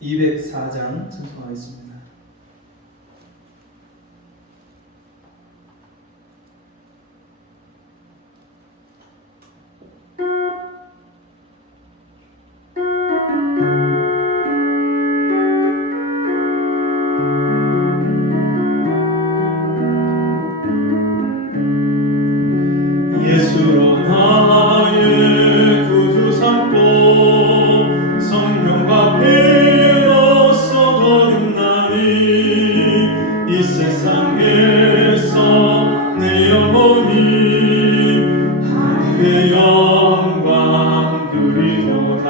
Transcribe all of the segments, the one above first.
204장 찬송하겠습니다. 예수로 나의 구주 삼고 성령과 피로써 거듭나니 이 세상에서 내 영혼이 하늘의 영광 누리도다.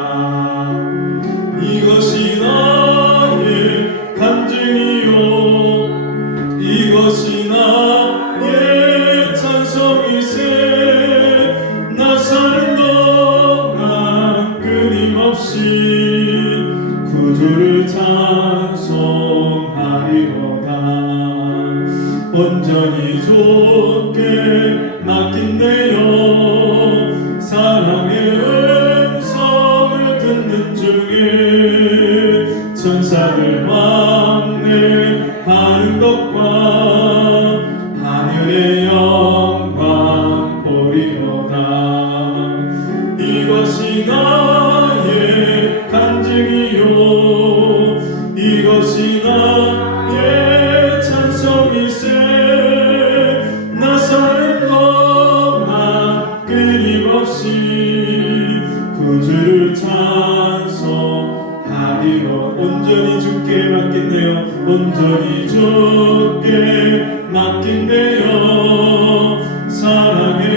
이것이 나의 간증이요 이것이 나의 찬송이세. 나 사는 동안 끊임없이 구주를 찬송하리로다. 온전히 주께 맡긴 내 영 사랑의 음성을 듣는 중에 천사들 왕래하는 것과 하늘의 영광 보리로다. 이것이 나의 간증이요 이것이 나의 찬송이세. 나 사는 동안 끊임없이 구주를 찬송하리로. 온전히 주께 맡긴대요. 온전히 주께 맡긴대요. 사랑의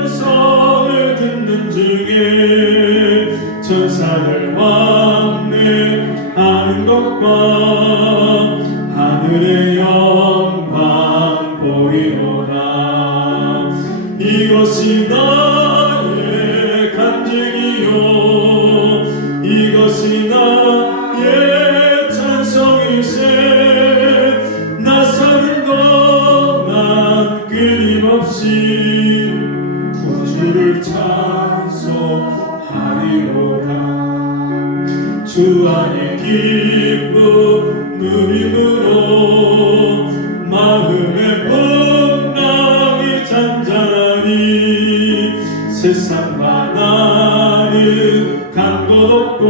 음성을 듣는 중에 천사들 왕래하는 것과 하늘의 영광 보리로다. 이것이 나의 간증이요 이것이 나의 찬송이세. 나 사는 동안 끊임없이 구주를 찬송하리로다. 주 안에 기쁨 누림으로 마음의 풍랑이 잔잔하니 세상과 나는 간 곳 없고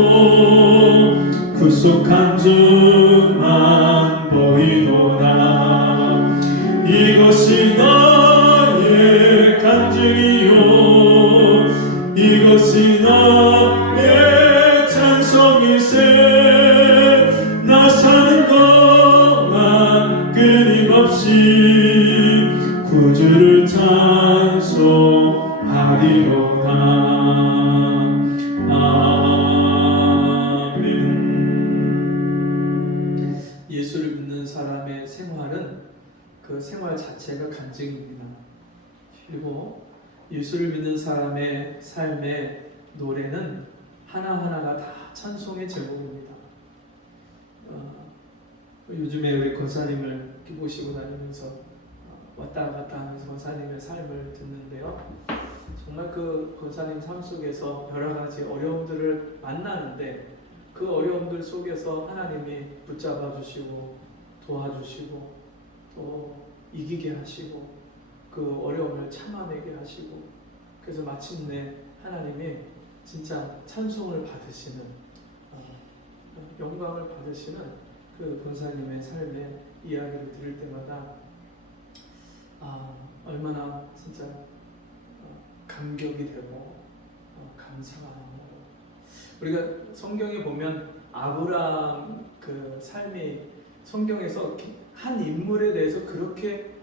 구속한 주만 보이도다. 이것이 나의 간증이요 이것이 나의 찬송이세. 나 사는 동안 끊임없이 구주를 찬송하리로다. 아멘. 예수를 믿는 사람의 생활은 그 생활 자체가 간증입니다. 그리고 예수를 믿는 사람의 삶의 노래는 하나하나가 다 찬송의 제목입니다. 요즘에 우리 권사님을 모시고 다니면서 왔다 갔다 하면서 권사님의 삶을 듣는데요. 정말 그 권사님 삶 속에서 여러 가지 어려움들을 만나는데 그 어려움들 속에서 하나님이 붙잡아 주시고 도와주시고 또 이기게 하시고 그 어려움을 참아내게 하시고 그래서 마침내 하나님이 진짜 찬송을 받으시는 영광을 받으시는 그 권사님의 삶의 이야기를 들을 때마다 얼마나 진짜 감격이 되고 감사가 하고. 우리가 성경에 보면 아브라함 그 삶이 성경에서 한 인물에 대해서 그렇게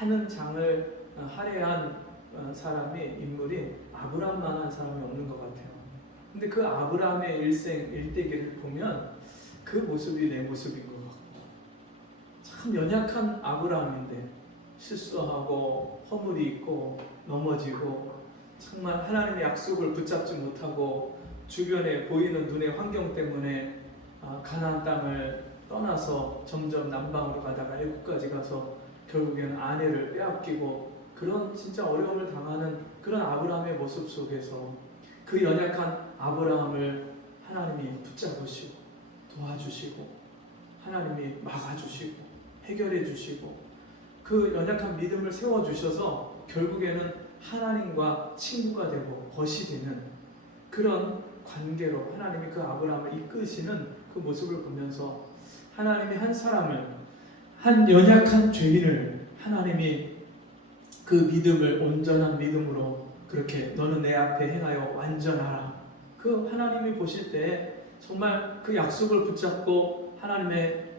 많은 장을 할애한 사람이 인물이 아브라함만한 사람이 없는 것 같아요. 근데 그 아브라함의 일대기를 보면 그 모습이 내 모습인 것 같고 참 연약한 아브라함인데 실수하고 허물이 있고 넘어지고 정말 하나님의 약속을 붙잡지 못하고 주변에 보이는 눈의 환경 때문에 가나안 땅을 떠나서 점점 남방으로 가다가 애국까지 가서 결국에는 아내를 빼앗기고 그런 진짜 어려움을 당하는 그런 아브라함의 모습 속에서 그 연약한 아브라함을 하나님이 붙잡으시고 도와주시고 하나님이 막아주시고 해결해 주시고 그 연약한 믿음을 세워주셔서 결국에는 하나님과 친구가 되고 벗이 되는 그런 관계로 하나님이 그 아브라함을 이끄시는 그 모습을 보면서 하나님이 한 사람을, 한 연약한 죄인을 하나님이 그 믿음을 온전한 믿음으로 그렇게 너는 내 앞에 행하여 완전하라. 그 하나님이 보실 때 정말 그 약속을 붙잡고 하나님의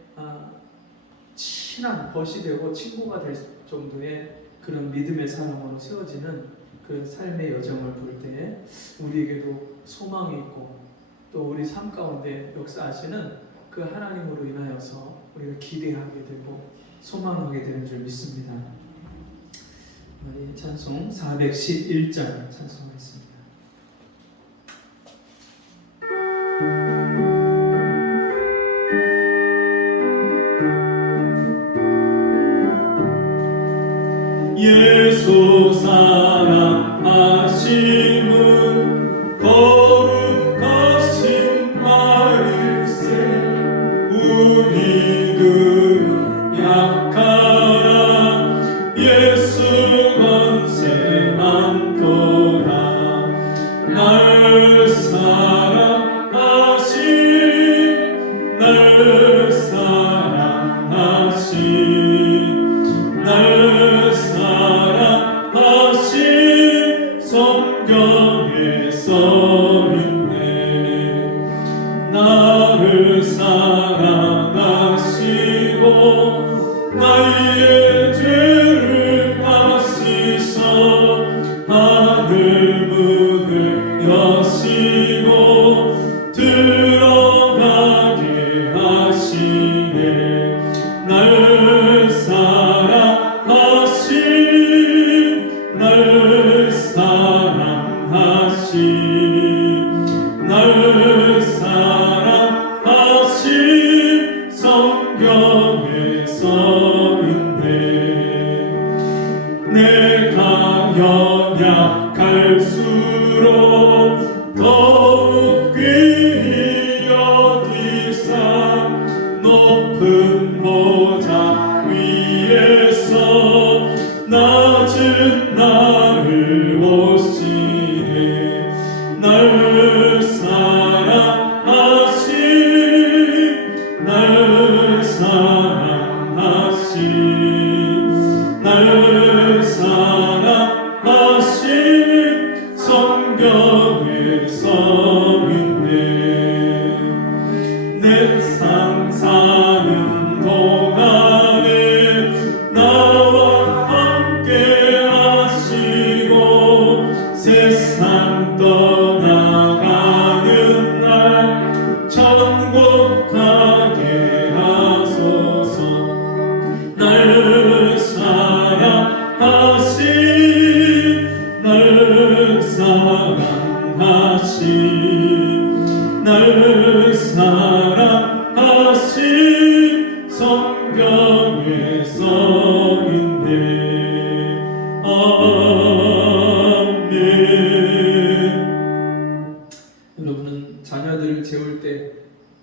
친한 벗이 되고 친구가 될 정도의 그런 믿음의 사람으로 세워지는 그 삶의 여정을 볼 때 우리에게도 소망이 있고 또 우리 삶 가운데 역사하시는 그 하나님으로 인하여서 우리가 기대하게 되고 소망하게 되는 줄 믿습니다. 우리 찬송 411장 찬송하겠습니다. 예수 사랑하심은 거룩하신 말일세. 우리들은 약하나 예수 권세 많도다. 날 사랑하신, 날 사랑하신, 날 사랑하신 성경에 써있네. 나를 사랑하시고 나의 죄를 다시서 하늘 문을 여시고 들어가게 하시네. 날 사랑하신, 날 사랑하신, 날 사랑하신 성경에 써있네. 내가 연약할수록 더욱 귀히 여기사 높은 보좌 위에서 낮은 나를 보시네. 날 사랑하신, 날 사랑하신, 날 사랑하신 성경에 써있네. 내 상 사는 동안에 나와 함께 하시고 세상 떠나가는 날 천국 가게 하소서. 날 사랑하신, 날 사랑하신, 날 사랑하신 성경에 써있네. 아멘. 여러분은 자녀들을 재울 때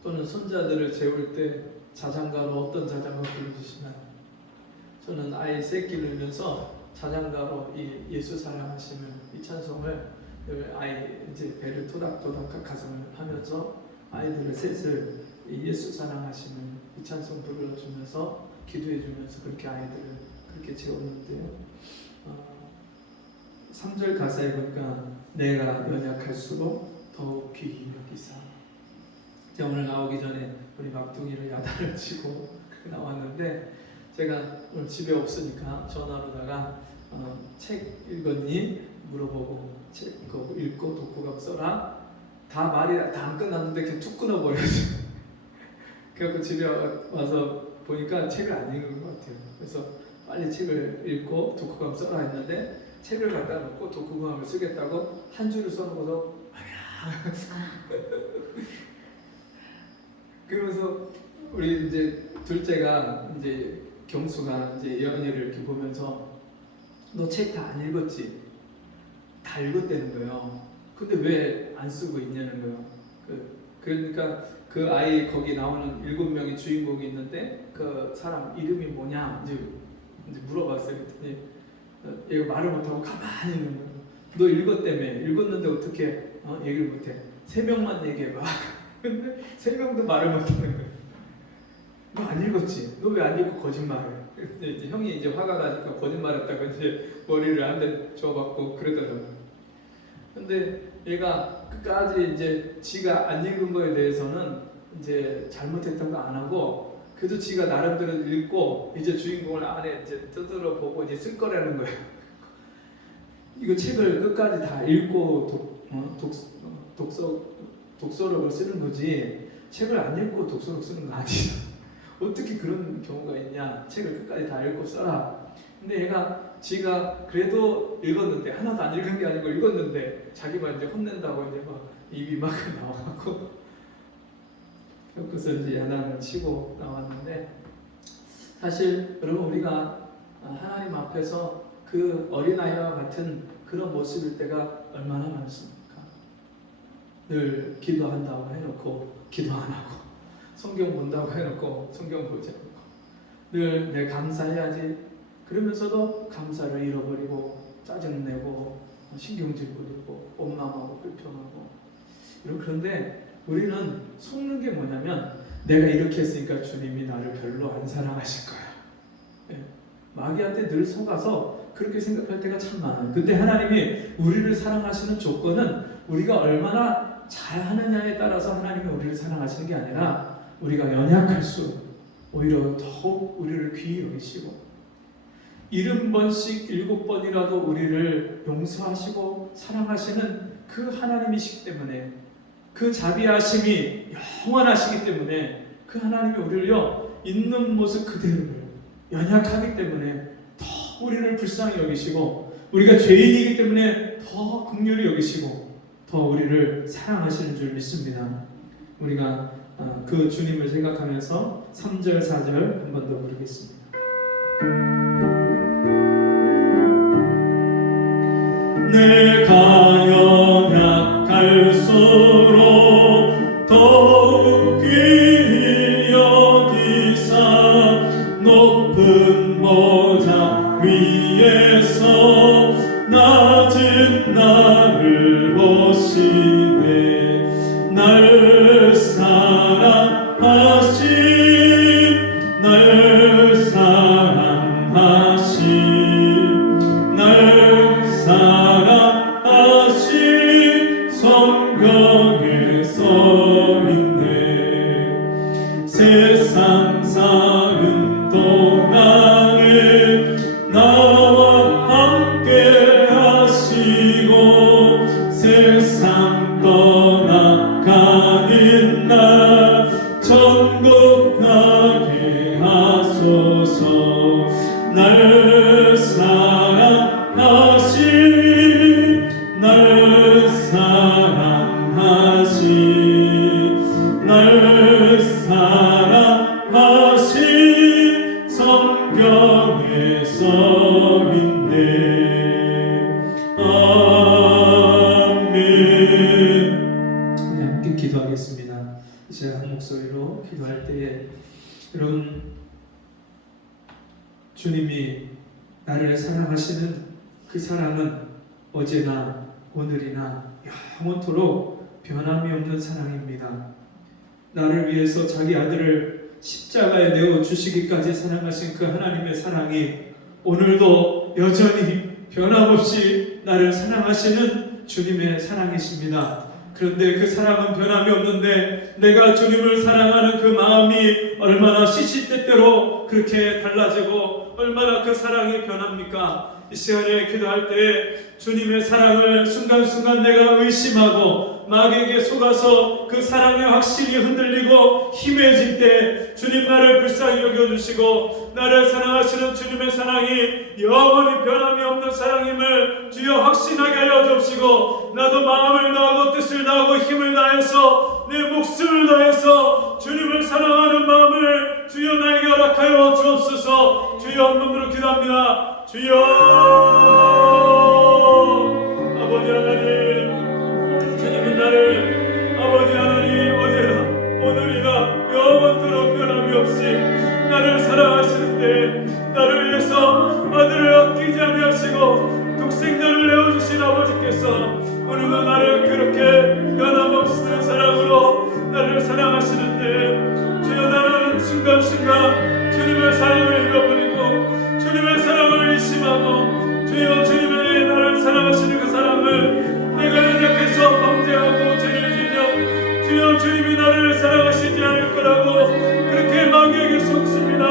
또는 손자들을 재울 때 자장가로 어떤 자장가 불러주시나요? 저는 아이 셋 기르면서 자장가로 이 예수 사랑하심을, 이 찬송을 아이 이제 배를 토닥토닥 가슴을 하면서 아이들을 셋을 이 예수 사랑하심을 이 찬송 불러주면서 기도해주면서 그렇게 아이들을 그렇게 재웠는데요. 3절 가사에 보니까 내가 연약할수록 더욱 귀히 여기사. 제가 오늘 나오기 전에 우리 막둥이를 야단을 치고 나왔는데 제가 오늘 집에 없으니까 전화로다가 책 읽었니? 물어보고 책 그거 읽고 독후감 써라. 다 말이 다 안 끝났는데 그냥 툭 끊어버렸어요. 그래갖고 집에 와서 보니까 책을 안 읽은 것 같아요. 그래서 빨리 책을 읽고 독후감 써라 했는데 책을 갖다 놓고 독후감을 쓰겠다고 한 줄을 써놓고서 그러면서 우리 이제 둘째가 이제 경수가 이제 예언이를 이렇게 보면서 너 책 다 안 읽었지? 다 읽었다는 거예요. 근데 왜 안 쓰고 있냐는 거예요. 그러니까 그 아이 거기 나오는 7명의 주인공이 있는데 그 사람 이름이 뭐냐 이제 물어봤어요. 그랬더니 얘가 말을 못하고 가만히 있는 거예요. 너 읽었다며. 읽었는데 어떻게 얘기를 못해. 3명만 얘기해봐. 근데 3명도 말을 못하는 거예요. 너 안 읽었지? 너 왜 안 읽고 거짓말해? 이제 형이 이제 화가 나니까 거짓말했다고 이제 머리를 한 대 줘갖고 그러더라고요. 근데 얘가 끝까지 이제 지가 안 읽은 거에 대해서는 이제 잘못했던 거 안 하고 그래도 지가 나름대로 읽고 이제 주인공을 안에 이제 뜯으러 보고 이제 쓸 거라는 거예요. 이거 책을 끝까지 다 읽고 독서록을 쓰는 거지 책을 안 읽고 독서록 쓰는 거 아니야. 어떻게 그런 경우가 있냐. 책을 끝까지 다 읽고 써라. 근데 얘가 지가 그래도 읽었는데 하나도 안 읽은 게 아니고 읽었는데 자기만 이제 혼낸다고 이제 막 입이 막 나와갖고 그래서 이제 야단을 치고 나왔는데 사실 여러분 우리가 하나님 앞에서 그 어린아이와 같은 그런 모습일 때가 얼마나 많습니까? 늘 기도한다고 해놓고 기도 안 하고 성경 본다고 해놓고 성경 보지 않고 늘 내 감사해야지 그러면서도 감사를 잃어버리고 짜증내고 신경질 부리고 원망하고 불평하고 그런데 우리는 속는 게 뭐냐면 내가 이렇게 했으니까 주님이 나를 별로 안 사랑하실 거야. 네. 마귀한테 늘 속아서 그렇게 생각할 때가 참 많아요. 근데 하나님이 우리를 사랑하시는 조건은 우리가 얼마나 잘하느냐에 따라서 하나님이 우리를 사랑하시는 게 아니라 우리가 연약할수록 오히려 더욱 우리를 귀히 여기시고 70번씩 7번이라도 우리를 용서하시고 사랑하시는 그 하나님이시기 때문에 그 자비하심이 영원하시기 때문에 그 하나님이 우리를요 있는 모습 그대로를 연약하기 때문에 더 우리를 불쌍히 여기시고 우리가 죄인이기 때문에 더 긍휼히 여기시고 더 우리를 사랑하시는 줄 믿습니다. 우리가 그 주님을 생각하면서 3절 4절 한 번 더 부르겠습니다. 내가 연약할수록 더욱 귀히 여기사 높은 보좌 위에서 낮은 나를 보시네 날 사랑하신 날 사랑하신 날 사랑하신 성경에 써있네 세상 사는 동안에 나와 함께 하시고 세상 떠나가는 날 천국 가게 하소서 날 사랑하신 날 사랑하신 날 사랑하신 성경에 써있네 아멘. 우리 함께 기도하겠습니다. 제가 한 목소리로 기도할 때에 여러분 주님이 나를 사랑하시는 그 사랑은 어제나 오늘이나 영원토록 변함이 없는 사랑입니다. 나를 위해서 자기 아들을 십자가에 내어 주시기까지 사랑하신 그 하나님의 사랑이 오늘도 여전히 변함없이 나를 사랑하시는 주님의 사랑이십니다. 그런데 그 사랑은 변함이 없는데 내가 주님을 사랑하는 그 마음이 얼마나 시시때때로 그렇게 달라지고 얼마나 그 사랑이 변합니까? 이 시간에 기도할 때 주님의 사랑을 순간순간 내가 의심하고 마귀에게 속아서 그 사랑이 확실히 흔들리고 희미해질 때 주님 나를 불쌍히 여겨주시고 나를 사랑하시는 주님의 사랑이 영원히 변함이 없는 사랑임을 주여 확신하게 하여 주옵시고 나도 마음을 다하고 뜻을 다하고 힘을 다해서 내 목숨을 다해서 주님을 사랑하는 마음을 주여 나에게 허락하여 주옵소서. 주여 한 번으로 기도합니다. 주여 아버지 하나님 주님은 나를 아버지 하나님 어제나 오늘 오늘도 나를 그렇게 변함없는 사랑으로 나를 사랑하시는데 주여 나는 순간순간 주님의 사랑을 잃어버리고 주님의 사랑을 의심하고 주여 주님의 나를 사랑하시는 그 사랑을 내가 연약해서 범죄하고 죄를 지며 주여 주님이 나를 사랑하시지 않을 거라고 그렇게 마귀에게 속습니다.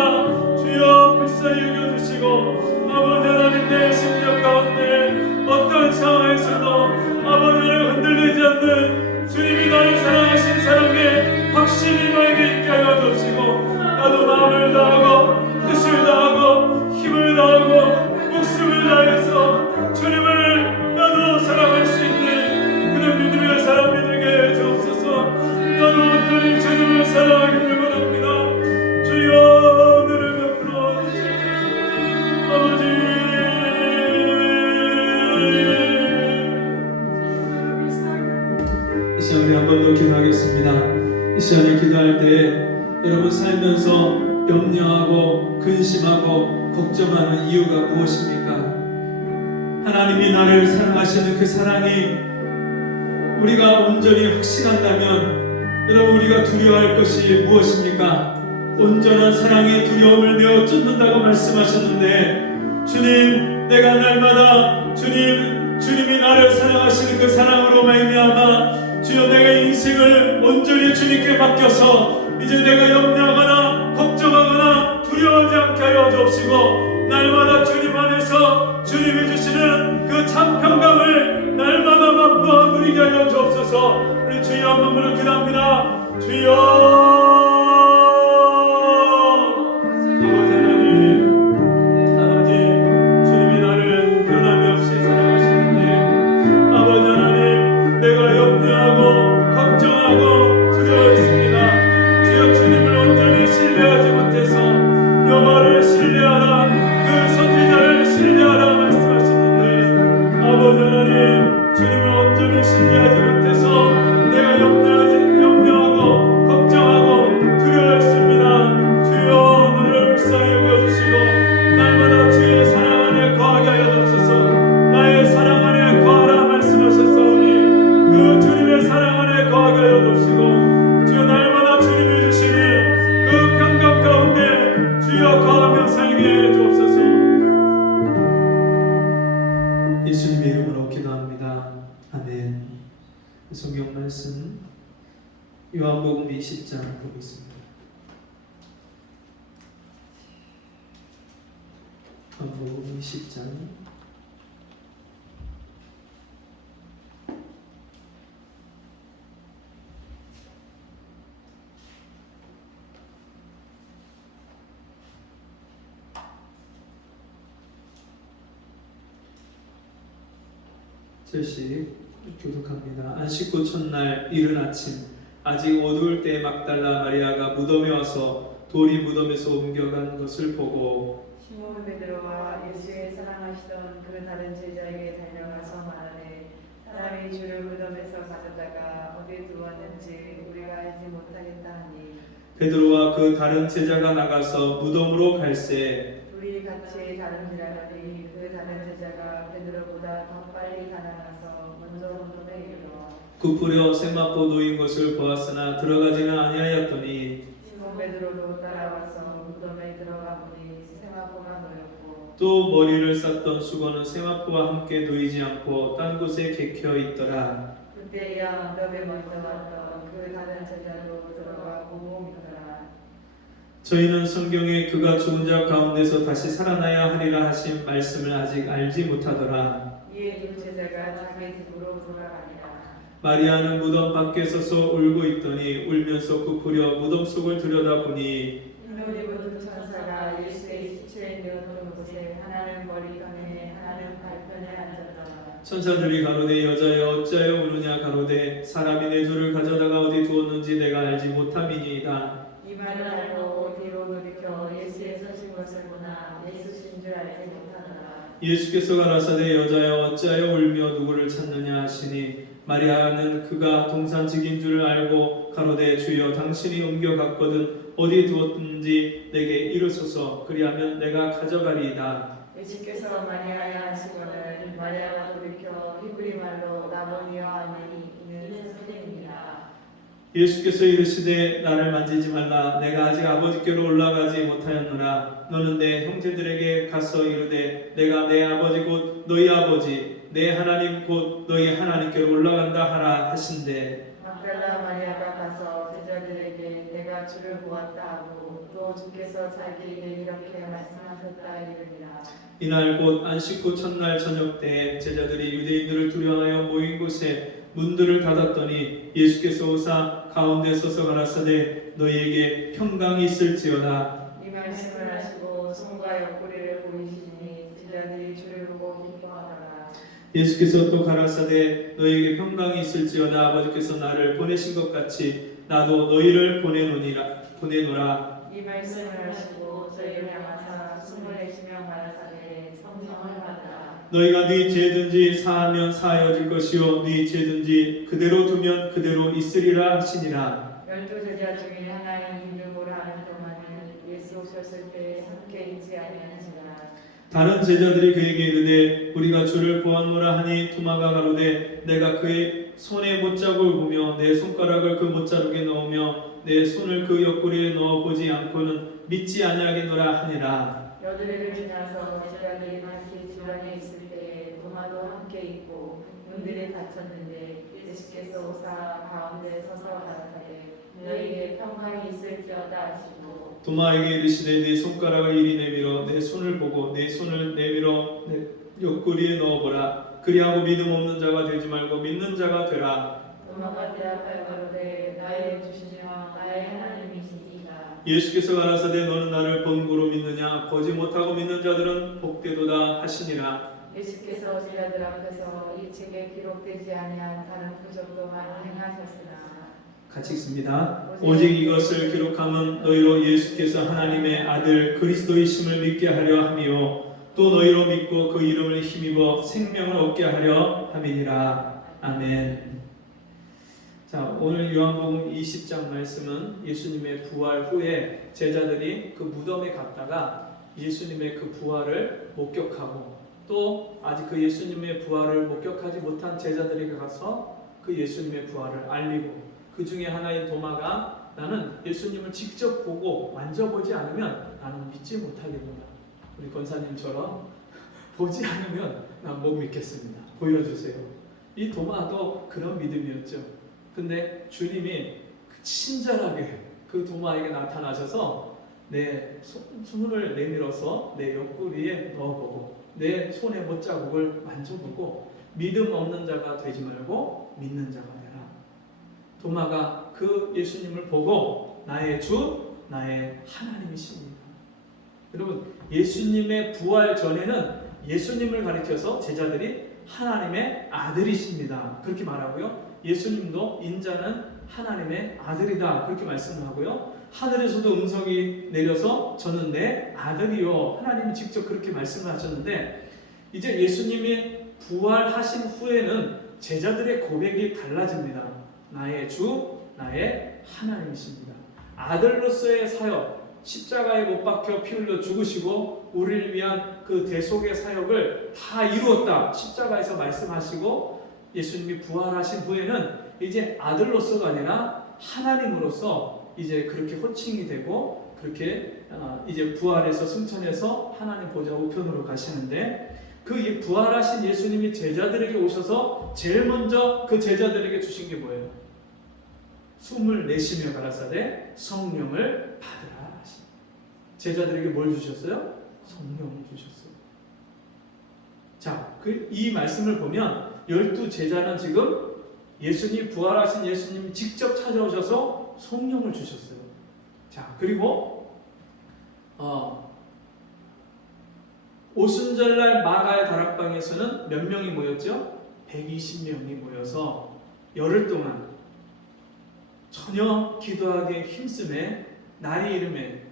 주여 불쌍히 여겨주시고 아버지 하나님 내 심령 가운데 어떤 상황에서도 아버지 하나님 흔들리지 않는 주님이 나를 사랑하신 사랑에 확신이 너에게 있게 하여 주시고 나도 마음을 다하고 뜻을 다하고 힘을 다하고 목숨을 다해서 주님을 나도 사랑할 수 있는 그런 믿음의 사람이 되게 해 주옵소서. 나도 온전히 주님을 사랑하기를 원합니다. 주여 은혜를 베풀어 주시옵소서. 아버지 이 시간에 한 번 더 기도하겠습니다. 이 시간에 기도할 때 여러분 살면서 염려하고 근심하고 걱정하는 이유가 무엇입니까? 하나님이 나를 사랑하시는 그 사랑이 우리가 온전히 확신한다면 여러분 우리가 두려워할 것이 무엇입니까? 온전한 사랑이 두려움을 내어 쫓는다고 말씀하셨는데 주님 내가 날마다 주님이 나를 사랑하시는 그 사랑으로 말미암아 주여 내가 인생을 온전히 주님께 맡겨서 이제 내가 염려하거나 걱정하거나 두려워하지 않게 하여 주옵시고 날마다 주님 안에서 주님이 주시는 그 참 평강을 날마다 맛보아 누리게 하여 주옵소서. 우리 주여 한 번으로 기도합니다. 주여 아버지 하나님 아버지 주님이 나를 변함이 없이 사랑하시는데 아버지 하나님 내가 염려하고 걱정하고 두려워했습니다. 주여 주님을 온전히 신뢰하지 못해서 여호와를 신뢰하라 그 선지자를 신뢰하라 말씀하셨는데 아버지 하나님 주님을 온전히 신뢰하지 못해서 내가 염려하고 걱정하고 두려워했습니다. 주여 너를 불쌍히 여겨주시고 날마다 주의 사랑 안에 거하게 하여 주옵소서. 나의 사랑 안에 거하라 말씀하셨사오니 그 주님의 사랑 안에 거하게 하여 주옵시고 주여 날마다 주님이 주시는 그 평강 가운데 주여 거하며 살게 해 주옵소서. 예수님의 이름으로 기도합니다. 아멘. 성경 말씀 요한복음 20장 보겠습니다. 요한복음 20장 70 교독합니다. 안식구 첫날 이른 아침 아직 어두울 때 막달라 마리아가 무덤에 와서 돌이 무덤에서 옮겨간 것을 보고 시몬 베드로와 예수의 사랑하시던 그 다른 제자에게 달려가서 말하되 사람이 주를 무덤에서 가져다가 어디에 두었는지 우리가 알지 못하겠다 하니 베드로와 그 다른 제자가 나가서 무덤으로 갈새 둘이 같이 다른 길을 가니 그 다른 제자가 베드로보다 더 빨리 달아나서 먼저 무덤에 이르러 굽으려 세마포 놓인 것을 보았으나 들어가지는 아니하였더니 시몬 베드로도 따라와서 무덤에 들어가 보니 세마포가 놓였고 또 머리를 쌌던 수건은 세마포와 함께 놓이지 않고 딴 곳에 객혀 있더라. 그때야 너에 먼저 왔던 그 다른 제자도 들어가 보고 믿더라. 저희는 성경에 그가 죽은 자 가운데서 다시 살아나야 하리라 하신 말씀을 아직 알지 못하더라. 이에 두 제자가 자기 집으로 돌아가니라. 마리아는 무덤 밖에 서서 울고 있더니 울면서 굽으려 무덤 속을 들여다보니 흰옷 입은 두 천사가 예수의 시체에 누웠던 곳에 하나는 머리카락에 하나는 발편에 앉았더라. 천사들이 가로되 여자여 어찌하여 우느냐 가로되 사람이 내 주를 가져다가 어디 두었는지 내가 알지 못함이니이다. 이 말을 알고 뒤로 돌이켜 예수의 서신 것을 보나 예수신 줄 알지 못하더라. 예수께서 가라사대 여자여 어찌하여 울며 누구를 찾느냐 하시니 마리아는 그가 동산직인 줄을 알고 가로되 주여 당신이 옮겨갔거든 어디 두었든지 내게 이르소서 그리하면 내가 가져가리이다. 예수께서 마리아의 하시거늘 마리아가 돌이켜 히브리 말로 라보니 예수께서 이르시되 나를 만지지 말라. 내가 아직 아버지께로 올라가지 못하였노라. 너는 내 형제들에게 가서 이르되 내가 내 아버지 곧 너희 아버지 내 하나님 곧 너희 하나님께로 올라간다 하라 하신대. 막달라 마리아가 가서 제자들에게 내가 주를 보았다 하고 또 주께서 자기에게 이렇게 말씀하셨다 이르니라. 이날 곧 안식 후 첫날 저녁 때에 제자들이 유대인들을 두려워하여 모인 곳에 문들을 닫았더니 예수께서 오사 가운데 서서 가라사대 너희에게 평강이 있을지어다. 이 말씀을 하시고 손과 옆구리를 보이시니 제자들이 주를 보고 기뻐하더라. 예수께서 또 가라사대 너희에게 평강이 있을지어다. 아버지께서 나를 보내신 것 같이 나도 너희를 보내노라. 이 말씀을 하시고 저희를 향하사 숨을 내쉬며 가라사대 성령을 받으라. 너희가 네 죄든지 사하면 사하여질 것이요 네 죄든지 그대로 두면 그대로 있으리라 하시니라. 12제자 중에 하나인 유대고라 하는 동안은 예수 오셨을 때 함께 있지 아니한지라. 다른 제자들이 그에게 이르되 우리가 주를 보았노라 하니 토마가 가로되 내가 그의 손에 못자국을 보며 내 손가락을 그 못자국에 넣으며 내 손을 그 옆구리에 넣어 보지 않고는 믿지 아니하겠노라 하니라. 여드레를 지나서 제자들이 다시 집안에 있을 때 도마도 함께 있고 문들이 닫혔는데 예수께서 오사 가운데 서서 가라사대 너희에게 평강이 있을지어다 하시고 도마에게 이르시되 내 손가락을 이리 내밀어 내 손을 보고 내 손을 내밀어 내 옆구리에 넣어보라. 그리하고 믿음 없는 자가 되지 말고 믿는 자가 되라. 도마가 대답하여 가로되 나의 주시며 나의 하나님이시니이다. 예수께서 가라사대 너는 나를 본고로 믿느냐 보지 못하고 믿는 자들은 복되도다 하시니라. 예수께서 제자들 앞에서 이 책에 기록되지 아니한 다른 표적 또한 행하셨으나 같이 읽습니다. 오직 이것을 기록함은 너희로 예수께서 하나님의 아들 그리스도이심을 믿게 하려 함이요 또 너희로 믿고 그 이름을 힘입어 생명을 얻게 하려 함이니라. 아멘. 자, 오늘 요한복음 20장 말씀은 예수님의 부활 후에 제자들이 그 무덤에 갔다가 예수님의 그 부활을 목격하고 또 아직 그 예수님의 부활을 목격하지 못한 제자들이 가서 그 예수님의 부활을 알리고 그 중에 하나인 도마가 나는 예수님을 직접 보고 만져보지 않으면 나는 믿지 못하겠구나. 우리 권사님처럼 보지 않으면 난 못 믿겠습니다. 보여주세요. 이 도마도 그런 믿음이었죠. 근데 주님이 친절하게 그 도마에게 나타나셔서 내 손을 내밀어서 내 옆구리에 넣어보고 내 손의 못자국을 만져보고 믿음 없는 자가 되지 말고 믿는 자가 되라. 도마가 그 예수님을 보고 나의 주, 나의 하나님이십니다. 여러분, 예수님의 부활 전에는 예수님을 가리켜서 제자들이 하나님의 아들이십니다. 그렇게 말하고요. 예수님도 인자는 하나님의 아들이다. 그렇게 말씀을 하고요. 하늘에서도 음성이 내려서 저는 내 아들이요. 하나님이 직접 그렇게 말씀을 하셨는데 이제 예수님이 부활하신 후에는 제자들의 고백이 달라집니다. 나의 주, 나의 하나님이십니다. 아들로서의 사역, 십자가에 못 박혀 피 흘려 죽으시고 우리를 위한 그 대속의 사역을 다 이루었다. 십자가에서 말씀하시고 예수님이 부활하신 후에는 이제 아들로서가 아니라 하나님으로서 이제 그렇게 호칭이 되고 그렇게 이제 부활해서 승천해서 하나님 보좌 우편으로 가시는데 그 부활하신 예수님이 제자들에게 오셔서 제일 먼저 그 제자들에게 주신 게 뭐예요? 숨을 내쉬며 가라사대 성령을 받으라 하신. 제자들에게 뭘 주셨어요? 성령을 주셨어요. 자, 이 말씀을 보면 12제자는 지금 예수님 부활하신 예수님이 직접 찾아오셔서 성령을 주셨어요. 자, 그리고 오순절날 마가의 다락방에서는 몇 명이 모였죠? 120명이 모여서 열흘 동안 전혀 기도하기에 힘쓰매 날이 이름에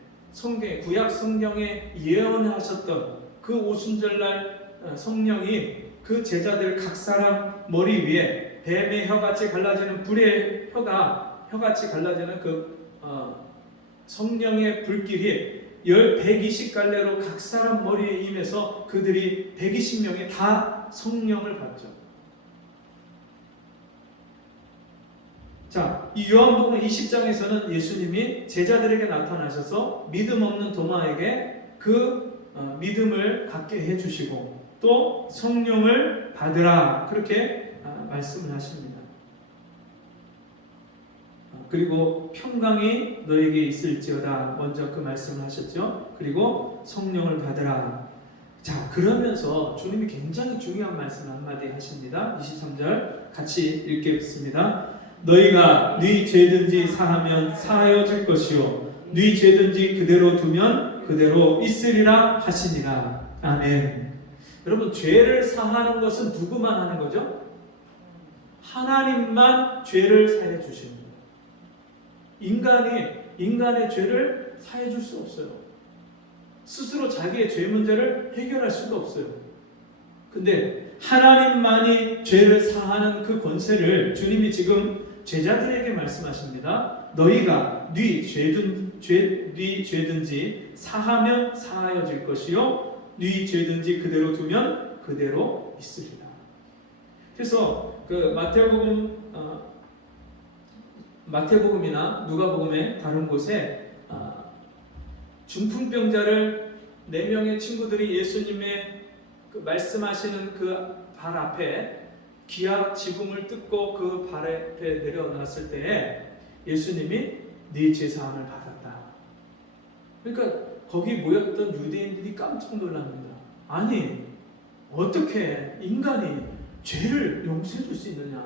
구약 성경에 예언하셨던 그 오순절날 성령이 그 제자들 각 사람 머리 위에 뱀의 혀같이 갈라지는 불의 혀같이 갈라지는 그 성령의 불길이 120갈래로 각 사람 머리에 임해서 그들이 120명이 다 성령을 받죠. 자, 이 요한복음 20장에서는 예수님이 제자들에게 나타나셔서 믿음 없는 도마에게 그 믿음을 갖게 해주시고 또 성령을 받으라 그렇게 말씀을 하십니다. 그리고 평강이 너에게 있을지어다 먼저 그 말씀을 하셨죠. 그리고 성령을 받으라. 자, 그러면서 주님이 굉장히 중요한 말씀 한마디 하십니다. 23절 같이 읽겠습니다. 너희가 네 죄든지 사하면 사하여질 것이요 네 죄든지 그대로 두면 그대로 있으리라 하시니라. 아멘. 여러분, 죄를 사하는 것은 누구만 하는 거죠? 하나님만 죄를 사해 주십니다. 인간의 죄를 사해 줄 수 없어요. 스스로 자기의 죄 문제를 해결할 수가 없어요. 근데 하나님만이 죄를 사하는 그 권세를 주님이 지금 제자들에게 말씀하십니다. 너희가 네 죄든지 사하면 사하여질 것이요 네 죄든지 그대로 두면 그대로 있으리라. 그래서 그 마태복음이나 누가복음의 다른 곳에 중풍병자를 4명의 친구들이 예수님의 그 말씀하시는 그 발 앞에 기아 지붕을 뜯고 그 발 앞에 내려놨을 때에 예수님이 네 죄사함을 받았다. 그러니까 거기 모였던 유대인들이 깜짝 놀랍니다. 아니, 어떻게 인간이 죄를 용서해 줄 수 있느냐.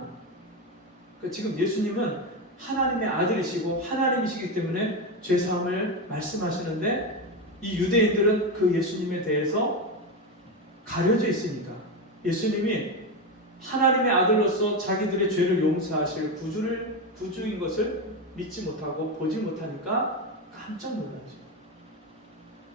그러니까 지금 예수님은 하나님의 아들이시고 하나님이시기 때문에 죄사함을 말씀하시는데 이 유대인들은 그 예수님에 대해서 가려져 있으니까 예수님이 하나님의 아들로서 자기들의 죄를 용서하실 구주인 것을 믿지 못하고 보지 못하니까 깜짝 놀라죠.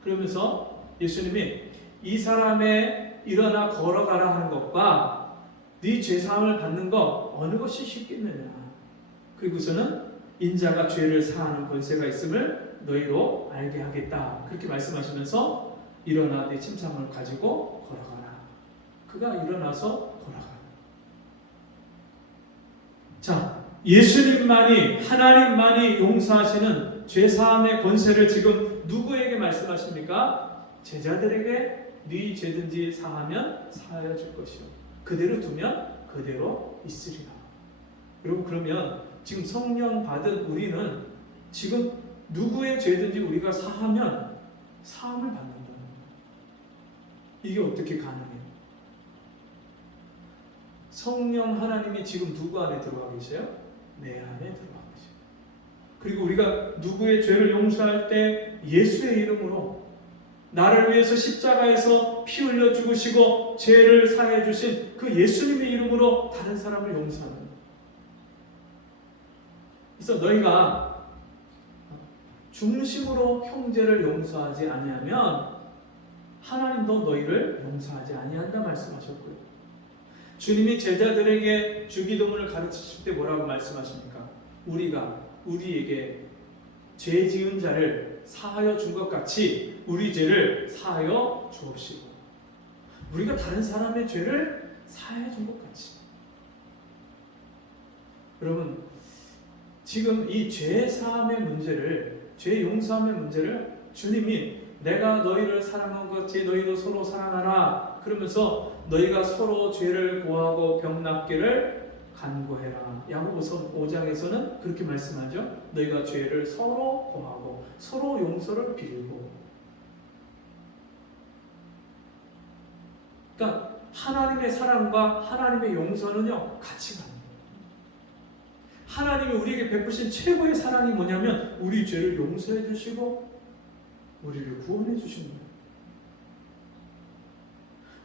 그러면서 예수님이 이 사람의 일어나 걸어가라 하는 것과 네 죄사함을 받는 것 어느 것이 쉽겠느냐. 그리고서는 인자가 죄를 사하는 권세가 있음을 너희로 알게 하겠다. 그렇게 말씀하시면서 일어나 네 침상을 가지고 걸어가라. 그가 일어나서 걸어가라. 자, 예수님만이 하나님만이 용서하시는 죄사함의 권세를 지금 누구에게 말씀하십니까? 제자들에게 네 죄든지 사하면 사하여질 것이요 그대로 두면 그대로 있으리라. 여러분, 그러면 지금 성령 받은 우리는 지금 누구의 죄든지 우리가 사하면 사함을 받는다는 거예요. 이게 어떻게 가능해요? 성령 하나님이 지금 누구 안에 들어와 계세요? 내 안에 들어와 계세요. 그리고 우리가 누구의 죄를 용서할 때 예수의 이름으로 나를 위해서 십자가에서 피 흘려 죽으시고 죄를 사해 주신 그 예수님의 이름으로 다른 사람을 용서하는 거예요. 그래서 너희가 중심으로 형제를 용서하지 아니하면 하나님도 너희를 용서하지 아니한다 말씀하셨고요. 주님이 제자들에게 주기도문을 가르치실 때 뭐라고 말씀하십니까? 우리가 우리에게 죄 지은 자를 사하여 준 것 같이 우리 죄를 사하여 주옵시고. 우리가 다른 사람의 죄를 사하여 준 것 같이. 여러분, 지금 이 죄 사함의 문제를, 죄 용서함의 문제를 주님이 내가 너희를 사랑한 것 같이 너희도 서로 사랑하라 그러면서 너희가 서로 죄를 고하고 병 낫기를 간구해라. 야고보서 5장에서는 그렇게 말씀하죠. 너희가 죄를 서로 고하고 서로 용서를 빌고. 그러니까 하나님의 사랑과 하나님의 용서는요 같이 갑니다. 하나님이 우리에게 베푸신 최고의 사랑이 뭐냐면 우리 죄를 용서해 주시고 우리를 구원해 주시는 거예요.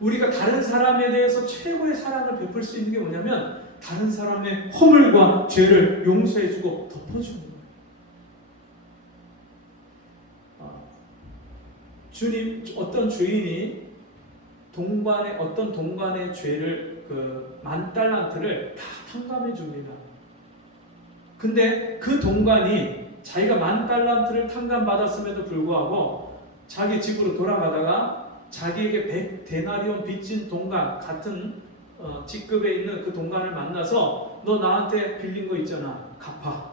우리가 다른 사람에 대해서 최고의 사랑을 베풀 수 있는 게 뭐냐면 다른 사람의 허물과 죄를 용서해 주고 덮어주는 거예요. 주님, 어떤 주인이 어떤 동관의 죄를 그 10,000달란트를 다 탕감해 줍니다. 근데 그 동관이 자기가 10,000달란트를 탕감받았음에도 불구하고 자기 집으로 돌아가다가 자기에게 100데나리온 빚진 동관 같은 직급에 있는 그 동관을 만나서 너 나한테 빌린 거 있잖아, 갚아.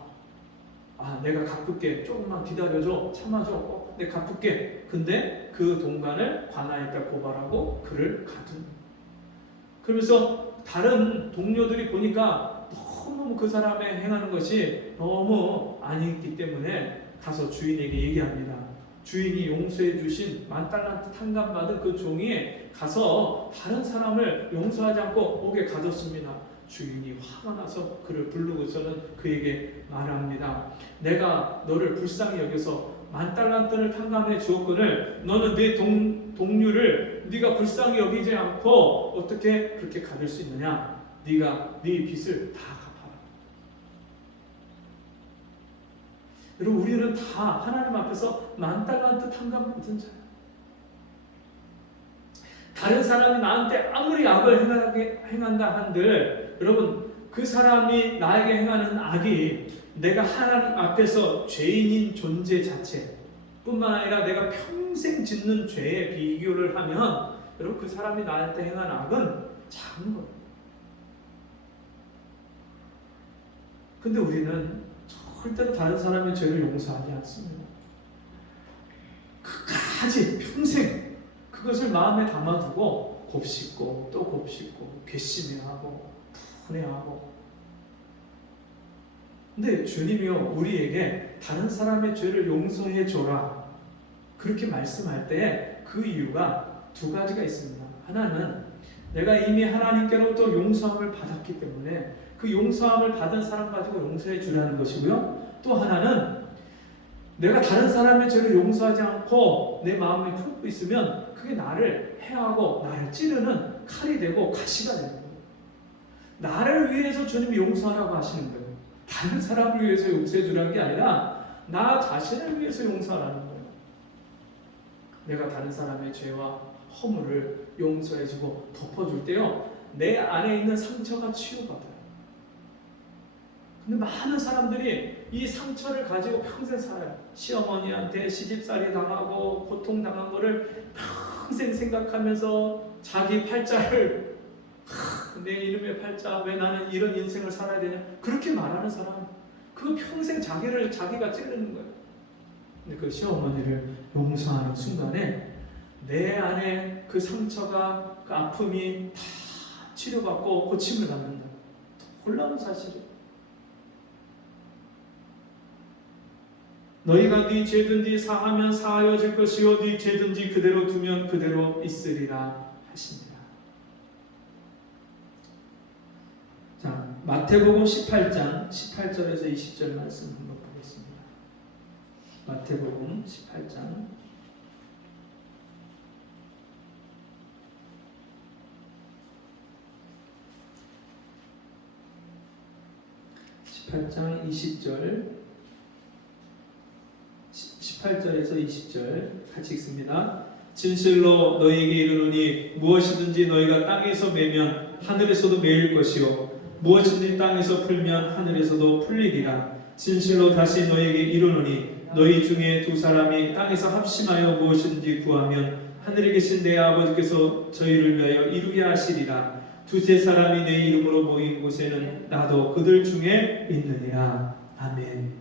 내가 갚을게. 조금만 기다려줘. 참아줘. 내가 갚을게. 근데 그 동간을 관아에다 고발하고 그를 가둔. 그러면서 다른 동료들이 보니까 너무 그 사람의 행하는 것이 너무 아니기 때문에 가서 주인에게 얘기합니다. 주인이 용서해 주신 10,000달란트 탕감받은 그 종이 가서 다른 사람을 용서하지 않고 옥에 가뒀습니다. 주인이 화가 나서 그를 부르고서는 그에게 말합니다. 내가 너를 불쌍히 여겨서 10,000달란트를 탕감해 주었거늘 너는 네 동료를 네가 불쌍히 여기지 않고 어떻게 그렇게 가둘 수 있느냐? 네가 네 빚을 다 갚아라. 여러분, 우리는 다 하나님 앞에서 10,000달란트 탕감받은 자예요. 다른 사람이 나한테 아무리 악을 행한다 한들 여러분, 그 사람이 나에게 행하는 악이 내가 하나님 앞에서 죄인인 존재 자체 뿐만 아니라 내가 평생 짓는 죄에 비교를 하면 여러분, 그 사람이 나한테 행한 악은 작은 거예요. 근데 우리는 절대로 다른 사람의 죄를 용서하지 않습니다. 끝까지 평생 그것을 마음에 담아두고 곱씹고 또 곱씹고 괘씸해하고 분해하고. 근데 주님이요, 우리에게 다른 사람의 죄를 용서해 줘라 그렇게 말씀할 때 그 이유가 두 가지가 있습니다. 하나는 내가 이미 하나님께로부터 용서함을 받았기 때문에 그 용서함을 받은 사람 가지고 용서해 주라는 것이고요. 또 하나는 내가 다른 사람의 죄를 용서하지 않고 내 마음에 품고 있으면 그게 나를 해하고 나를 찌르는 칼이 되고 가시가 되는 거예요. 나를 위해서 주님이 용서하라고 하시는 거예요. 다른 사람을 위해서 용서해 주라는 게 아니라 나 자신을 위해서 용서하라는 거예요. 내가 다른 사람의 죄와 허물을 용서해주고 덮어줄 때요, 내 안에 있는 상처가 치유받아요. 근데 많은 사람들이 이 상처를 가지고 평생 살아요. 시어머니한테 시집살이 당하고 고통당한 거를 평생 생각하면서 자기 팔자를 내 이름의 팔자, 왜 나는 이런 인생을 살아야 되냐, 그렇게 말하는 사람, 그 평생 자기가 찌르는 거예요. 근데 그 시어머니를 용서하는 순간에 내 안에 그 상처가, 그 아픔이 다 치료받고 고침을 받는다. 놀라운 사실이에요. 너희가 네 죄든지 사하면 사하여질 것이요 네 죄든지 그대로 두면 그대로 있으리라 하십니다. 자, 마태복음 18장 18절에서 20절 말씀 한번 보겠습니다. 마태복음 18장 20절 18절에서 20절 같이 읽습니다. 진실로 너희에게 이르노니 무엇이든지 너희가 땅에서 매면 하늘에서도 매일 것이요 무엇이든지 땅에서 풀면 하늘에서도 풀리리라. 진실로 다시 너희에게 이르노니 너희 중에 두 사람이 땅에서 합심하여 무엇이든지 구하면 하늘에 계신 내 아버지께서 저희를 위하여 이루게 하시리라. 두세 사람이 내 이름으로 모인 곳에는 나도 그들 중에 있느니라. 아멘.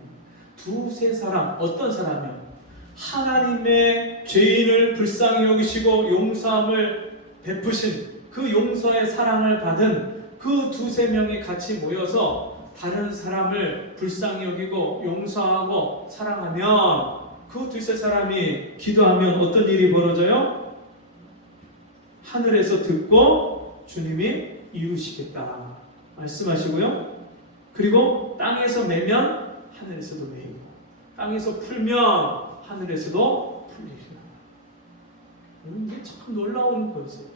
두세 사람, 어떤 사람이요? 하나님의 죄인을 불쌍히 여기시고 용서함을 베푸신 그 용서의 사랑을 받은 그 두세 명이 같이 모여서 다른 사람을 불쌍히 여기고 용서하고 사랑하면 그 두세 사람이 기도하면 어떤 일이 벌어져요? 하늘에서 듣고 주님이 이루시겠다 말씀하시고요. 그리고 땅에서 매면 하늘에서도 매이고 땅에서 풀면 하늘에서도 풀리리라. 이게 참 놀라운 권세예요.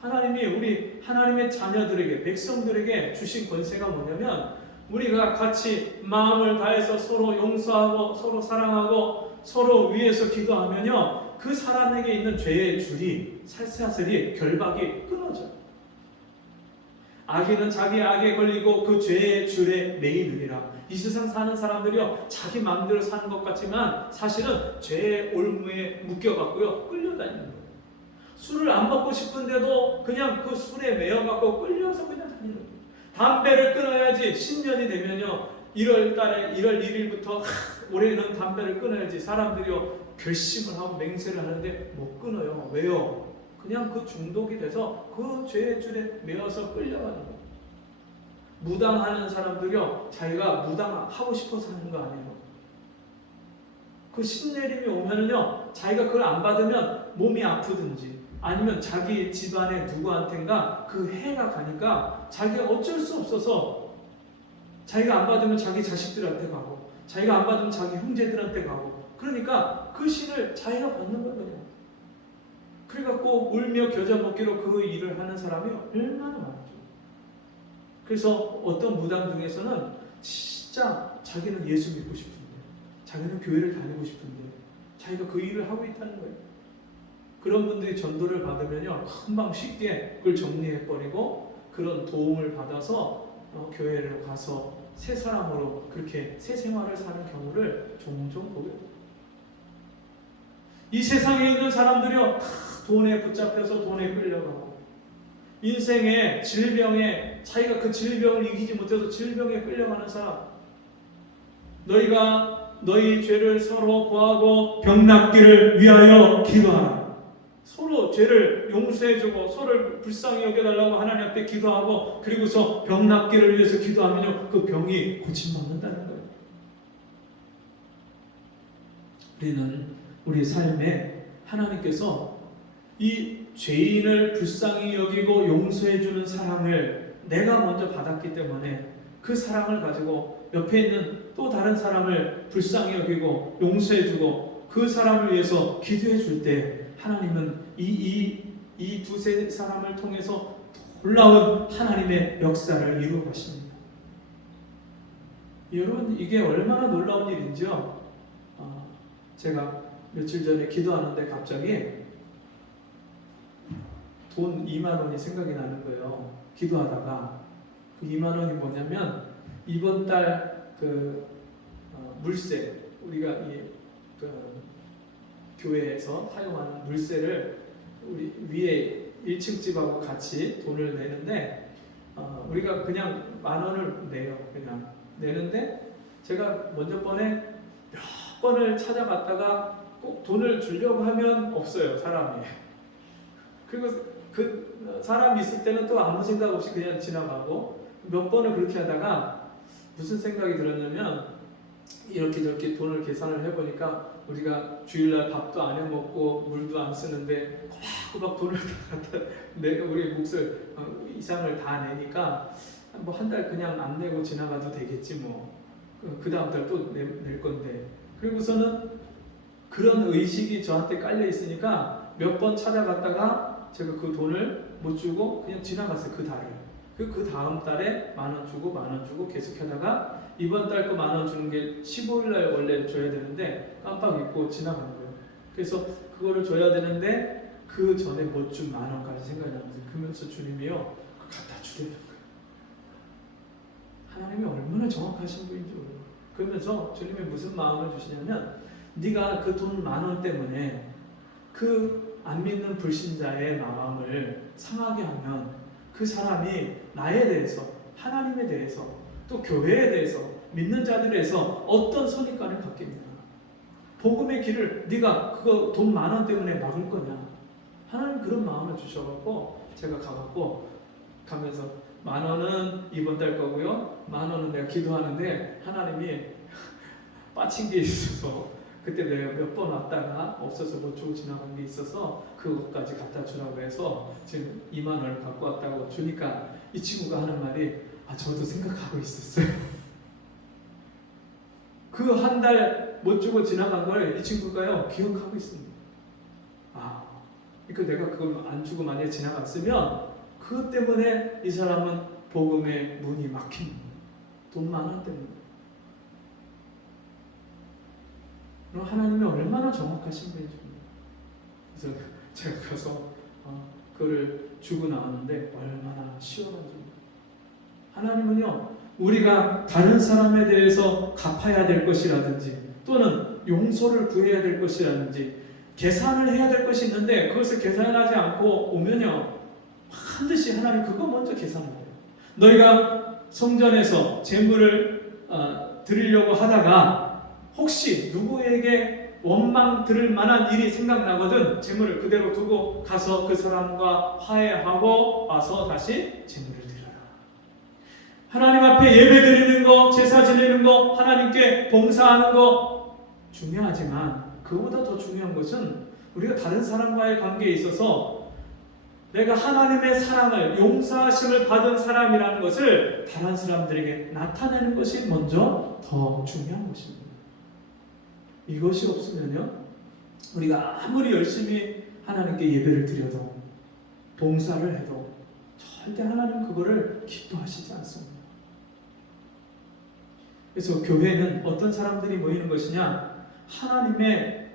하나님이 우리 하나님의 자녀들에게, 백성들에게 주신 권세가 뭐냐면 우리가 같이 마음을 다해서 서로 용서하고 서로 사랑하고 서로 위해서 기도하면요, 그 사람에게 있는 죄의 줄이 살살살이 결박이 끊어져요. 악인은 자기 악에 걸리고 그 죄의 줄에 매이느니라. 이 세상 사는 사람들이요, 자기 마음대로 사는 것 같지만 사실은 죄의 올무에 묶여갖고요 끌려다니는 거예요. 술을 안 먹고 싶은데도 그냥 그 술에 매여갖고 끌려서 그냥 다니는 거예요. 담배를 끊어야지 10년이 되면요 1월 달에 1월 1일부터 올해는 담배를 끊어야지 사람들이요 결심을 하고 맹세를 하는데 못 끊어요. 왜요? 그냥 그 중독이 돼서 그 죄의 줄에 매어서 끌려가는 거예요. 무당하는 사람들이요 자기가 무당하고 싶어서 하는 거 아니에요. 그 신내림이 오면은요 자기가 그걸 안 받으면 몸이 아프든지 아니면 자기 집안에 누구한텐가 그 해가 가니까 자기가 어쩔 수 없어서 자기가 안 받으면 자기 자식들한테 가고 자기가 안 받으면 자기 형제들한테 가고 그러니까 그 신을 자기가 받는 거예요. 그래갖고 울며 겨자 먹기로 그 일을 하는 사람이 얼마나 많죠. 그래서 어떤 무당 중에서는 진짜 자기는 예수 믿고 싶은데 자기는 교회를 다니고 싶은데 자기가 그 일을 하고 있다는 거예요. 그런 분들이 전도를 받으면요 금방 쉽게 그걸 정리해버리고 그런 도움을 받아서 교회를 가서 새 사람으로 그렇게 새 생활을 사는 경우를 종종 보게 됩니다. 이 세상에 있는 사람들이요 돈에 붙잡혀서 돈에 끌려가고 인생의 질병에 자기가 그 질병을 이기지 못해서 질병에 끌려가는 사람, 너희가 너희 죄를 서로 고하고 병 낫기를 위하여 기도하라. 서로 죄를 용서해주고 서로를 불쌍히 여겨달라고 하나님 앞에 기도하고 그리고서 병 낫기를 위해서 기도하면요 그 병이 고침받는다는 거예요. 우리는 우리 삶에 하나님께서 이 죄인을 불쌍히 여기고 용서해주는 사랑을 내가 먼저 받았기 때문에 그 사랑을 가지고 옆에 있는 또 다른 사람을 불쌍히 여기고 용서해주고 그 사람을 위해서 기도해줄 때 하나님은 이 두세 사람을 통해서 놀라운 하나님의 역사를 이루어 가십니다. 여러분 이게 얼마나 놀라운 일인지요. 제가 며칠 전에 기도하는데 갑자기 돈 2만 원이 생각이 나는 거예요. 기도하다가 그 2만 원이 뭐냐면 이번 달 그 물세 우리가 그 교회에서 사용하는 물세를 우리 위에 1층 집하고 같이 돈을 내는데 우리가 그냥 10,000원을 내요. 그냥 내는데 제가 먼저 번에 몇 번을 찾아갔다가 꼭 돈을 주려고 하면 없어요 사람이. 그리고 그 사람이 있을 때는 또 아무 생각 없이 그냥 지나가고 몇 번을 그렇게 하다가 무슨 생각이 들었냐면 이렇게 저렇게 돈을 계산을 해보니까 우리가 주일날 밥도 안 해먹고 물도 안 쓰는데 꼬박꼬박 돈을 다 갖다 우리 몫을 이상을 다 내니까 뭐 한 달 그냥 안 내고 지나가도 되겠지 뭐. 그 다음 달 또 낼 건데. 그리고서는 그런 의식이 저한테 깔려 있으니까 몇 번 찾아갔다가 제가 그 돈을 못 주고 그냥 지나갔어요. 그 달을. 그 다음 달에 10,000원 주고 10,000원 주고 계속 하다가 이번 달 거 10,000원 주는 게 15일날 원래 줘야 되는데 깜빡 잊고 지나간 거예요. 그래서 그거를 줘야 되는데 그 전에 못 준 10,000원까지 생각이 나면서 그러면서 주님이요 갖다 주겠는 거예요. 하나님이 얼마나 정확하신 분인지 몰라요. 그러면서 주님이 무슨 마음을 주시냐면 네가 그 돈 10,000원 때문에 그 안 믿는 불신자의 마음을 상하게 하면 그 사람이 나에 대해서 하나님에 대해서 또 교회에 대해서 믿는 자들에 대해서 어떤 선입관을 갖겠냐. 복음의 길을 네가 그거 돈 10,000원 때문에 막을 거냐. 하나님 그런 마음을 주셔갖고 제가 가면서 10,000원은 이번 달 거고요 10,000원은 내가 기도하는데 하나님이 빠친 게 있어서 그때 내가 몇 번 왔다가 없어서 못 주고 지나간 게 있어서 그것까지 갖다 주라고 해서 지금 2만 원을 갖고 왔다고 주니까 이 친구가 하는 말이 저도 생각하고 있었어요. 그 한 달 못 주고 지나간 걸 이 친구가요 기억하고 있습니다. 그러니까 내가 그걸 안 주고 만약에 지나갔으면 그것 때문에 이 사람은 복음의 문이 막힌 거예요. 돈 10,000원 때문에. 그럼 하나님이 얼마나 정확하신 분인지. 그래서 제가 가서 그거를 주고 나왔는데 얼마나 시원한지. 하나님은요 우리가 다른 사람에 대해서 갚아야 될 것이라든지 또는 용서를 구해야 될 것이라든지 계산을 해야 될 것이 있는데 그것을 계산하지 않고 오면요 반드시 하나님 그거 먼저 계산해요. 너희가 성전에서 재물을 드리려고 하다가 혹시 누구에게 원망 들을 만한 일이 생각나거든 재물을 그대로 두고 가서 그 사람과 화해하고 와서 다시 재물을 드려라. 하나님 앞에 예배 드리는 거, 제사 지내는 거, 하나님께 봉사하는 거 중요하지만 그보다 더 중요한 것은 우리가 다른 사람과의 관계에 있어서 내가 하나님의 사랑을, 용서하심을 받은 사람이라는 것을 다른 사람들에게 나타내는 것이 먼저 더 중요한 것입니다. 이것이 없으면요, 우리가 아무리 열심히 하나님께 예배를 드려도 봉사를 해도 절대 하나님 그거를 기뻐하시지 않습니다. 그래서 교회는 어떤 사람들이 모이는 것이냐, 하나님의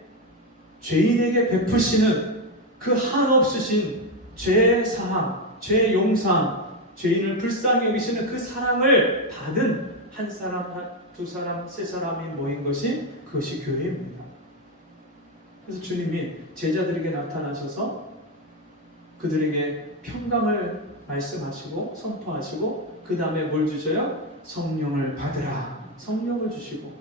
죄인에게 베푸시는 그 한없으신 죄 사함, 죄 용서함, 죄인을 불쌍히 여기시는 그 사랑을 받은 한 사람, 두 사람, 세 사람이 모인 것이 그것이 교회입니다. 그래서 주님이 제자들에게 나타나셔서 그들에게 평강을 말씀하시고 선포하시고 그 다음에 뭘 주셔요? 성령을 받으라. 성령을 주시고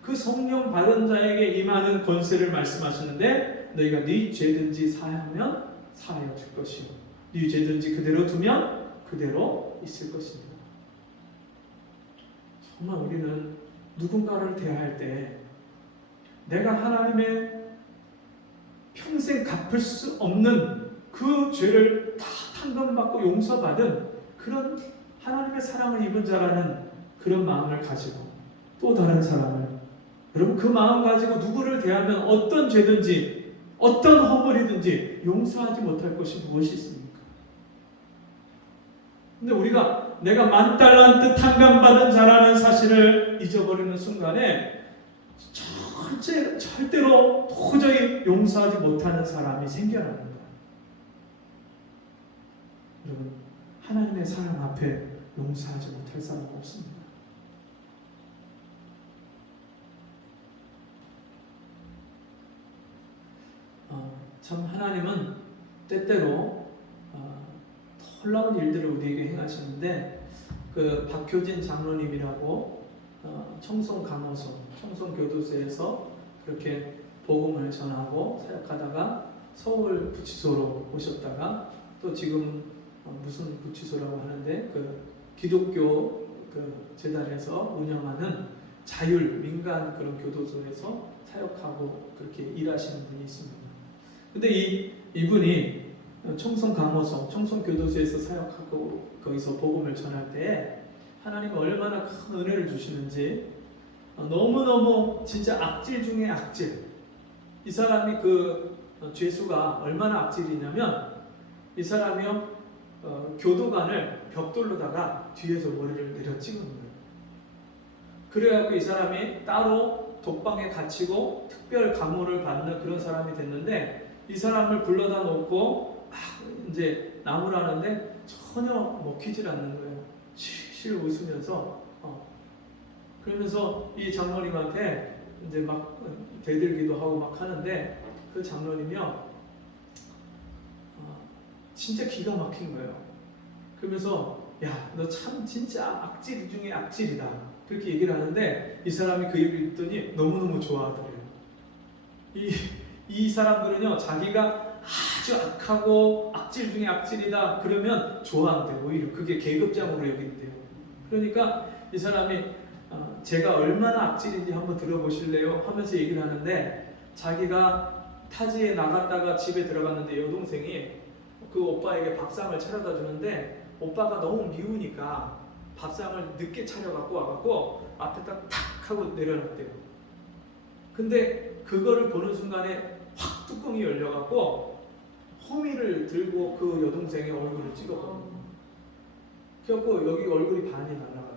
그 성령 받은 자에게 임하는 권세를 말씀하시는데 너희가 네 죄든지 사하면 사하여 줄 것이요 네 죄든지 그대로 두면 그대로 있을 것입니다. 정말 우리는 누군가를 대할 때 내가 하나님의 평생 갚을 수 없는 그 죄를 다 탕감받고 용서받은 그런 하나님의 사랑을 입은 자라는 그런 마음을 가지고 또 다른 사람을, 여러분 그 마음 가지고 누구를 대하면 어떤 죄든지 어떤 허물이든지 용서하지 못할 것이 무엇이 있습니까? 근데 우리가 내가 10,000달란트 탕감받은 자라는 사실을 잊어버리는 순간에 절대로 도저히 용서하지 못하는 사람이 생겨나는 거예요. 여러분, 하나님의 사랑 앞에 용서하지 못할 사람은 없습니다. 참 하나님은 때때로 놀라운 일들을 우리에게 행하시는데 그 박효진 장로님이라고 청송 강호소, 청송 교도소에서 그렇게 복음을 전하고 사역하다가 서울 구치소로 오셨다가 또 지금 무슨 구치소라고 하는데 그 기독교 그 재단에서 운영하는 자율 민간 그런 교도소에서 사역하고 그렇게 일하시는 분이 있습니다. 근데 이분이 청송 강호소, 청송 교도소에서 사역하고 거기서 복음을 전할 때 하나님이 얼마나 큰 은혜를 주시는지 너무너무 진짜 악질 중에 악질. 이 사람이 그 죄수가 얼마나 악질이냐면 이 사람이요 교도관을 벽돌로다가 뒤에서 머리를 내려 찍은 거예요. 그래갖고 이 사람이 따로 독방에 갇히고 특별 감호를 받는 그런 사람이 됐는데 이 사람을 불러다 놓고 막 이제 나무라는데 전혀 먹히질 않는 거예요. 실실 웃으면서 그러면서 이 장로님한테 이제 막 대들기도 하고 막 하는데 그 장로님이요 진짜 기가 막힌 거예요. 그러면서 야, 너 참 진짜 악질 중에 악질이다 그렇게 얘기를 하는데 이 사람이 그 얘기를 듣더니 너무너무 좋아하더래요. 이 사람들은요 자기가 아주 악하고 악질 중에 악질이다 그러면 좋아한대요. 오히려 그게 계급장으로 여긴대요. 그러니까 이 사람이 제가 얼마나 악질인지 한번 들어보실래요? 하면서 얘기를 하는데 자기가 타지에 나갔다가 집에 들어갔는데 여동생이 그 오빠에게 밥상을 차려다 주는데 오빠가 너무 미우니까 밥상을 늦게 차려갖고 와갖고 앞에다 탁 하고 내려놨대요. 근데 그거를 보는 순간에 확 뚜껑이 열려갖고 호미를 들고 그 여동생의 얼굴을 찍었거든요. 그래갖고 여기 얼굴이 반이 날아갔다.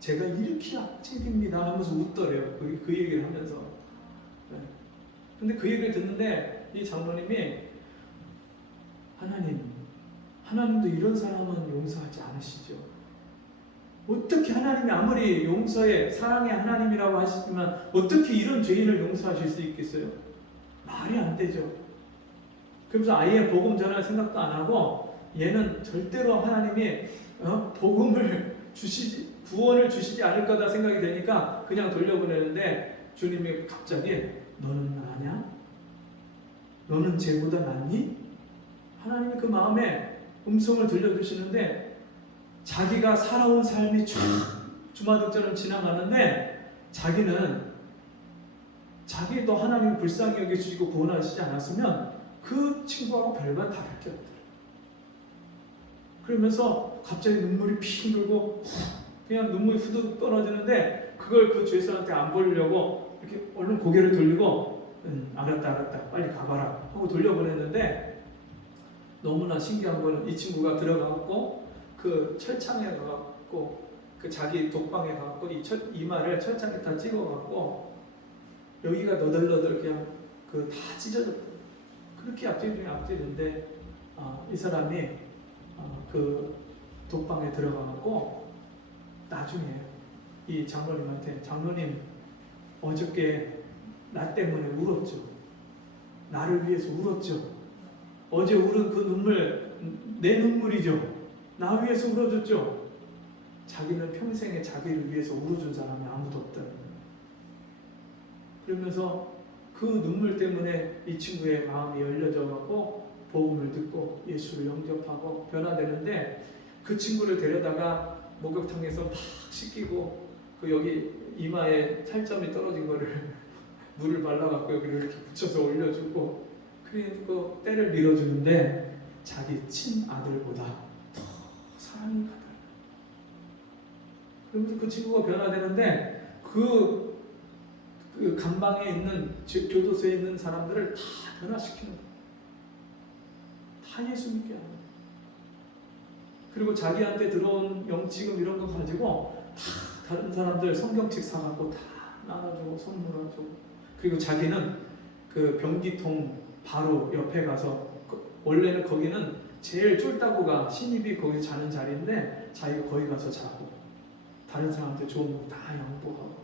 제가 이렇게 악질입니다 하면서 웃더래요. 그 얘기를 하면서. 네. 근데 그 얘기를 듣는데 이 장로님이 하나님도 이런 사람은 용서하지 않으시죠. 어떻게 하나님이 아무리 용서의 사랑의 하나님이라고 하시지만 어떻게 이런 죄인을 용서하실 수 있겠어요? 말이 안 되죠. 그래서 아예 복음 전할 생각도 안 하고 얘는 절대로 하나님이 복음을 구원을 주시지 않을 거다 생각이 되니까 그냥 돌려보내는데 주님이 갑자기 너는 아냐? 너는 쟤보다 낫니? 하나님이 그 마음에 음성을 들려주시는데 자기가 살아온 삶이 쭉 주마등처럼 지나가는데 자기는 자기도 하나님이 불쌍히 여겨주시고 구원하시지 않았으면 그 친구하고 별반 다를 게 없더라. 그러면서 갑자기 눈물이 피 돌고 그냥 눈물이 후두둑 떨어지는데 그걸 그 죄수한테 안 보이려고 이렇게 얼른 고개를 돌리고 알았다 빨리 가봐라 하고 돌려보냈는데 너무나 신기한 거는 이 친구가 들어가고 그 철창에 가갖고 그 자기 독방에 가갖고 이마를 철창에 다 찍어갖고 여기가 너덜너덜 그냥 그 다 찢어졌다. 그렇게 앞뒤 중에 앞뒤인데 이 사람이 그 독방에 들어가갖고 나중에 이 장로님한테 장로님 어저께 나 때문에 울었죠. 나를 위해서 울었죠. 어제 울은 그 눈물 내 눈물이죠. 나 위해서 울어줬죠. 자기는 평생에 자기를 위해서 울어준 사람이 아무도 없다. 그러면서 그 눈물 때문에 이 친구의 마음이 열려져갖고 복음을 듣고 예수를 영접하고 변화되는데 그 친구를 데려다가 목욕탕에서 막 씻기고 그 여기 이마에 살점이 떨어진 거를 물을 발라갖고 여기를 이렇게 붙여서 올려주고 그리고 때를 밀어주는데 자기 친아들보다 더 사랑이 가다. 그러면서 그 친구가 변화되는데 그 감방에 있는 교도소에 있는 사람들을 다 변화시키는 거예요. 다 예수 믿게 하는 거예요. 그리고 자기한테 들어온 영치금 이런 거 가지고 다 다른 사람들 성경책 사갖고 다 나눠주고 선물해주고 그리고 자기는 그 변기통 바로 옆에 가서 원래는 거기는 제일 쫄따구가 신입이 거기 자는 자리인데 자기가 거기 가서 자고 다른 사람들 좋은 거 다 양보하고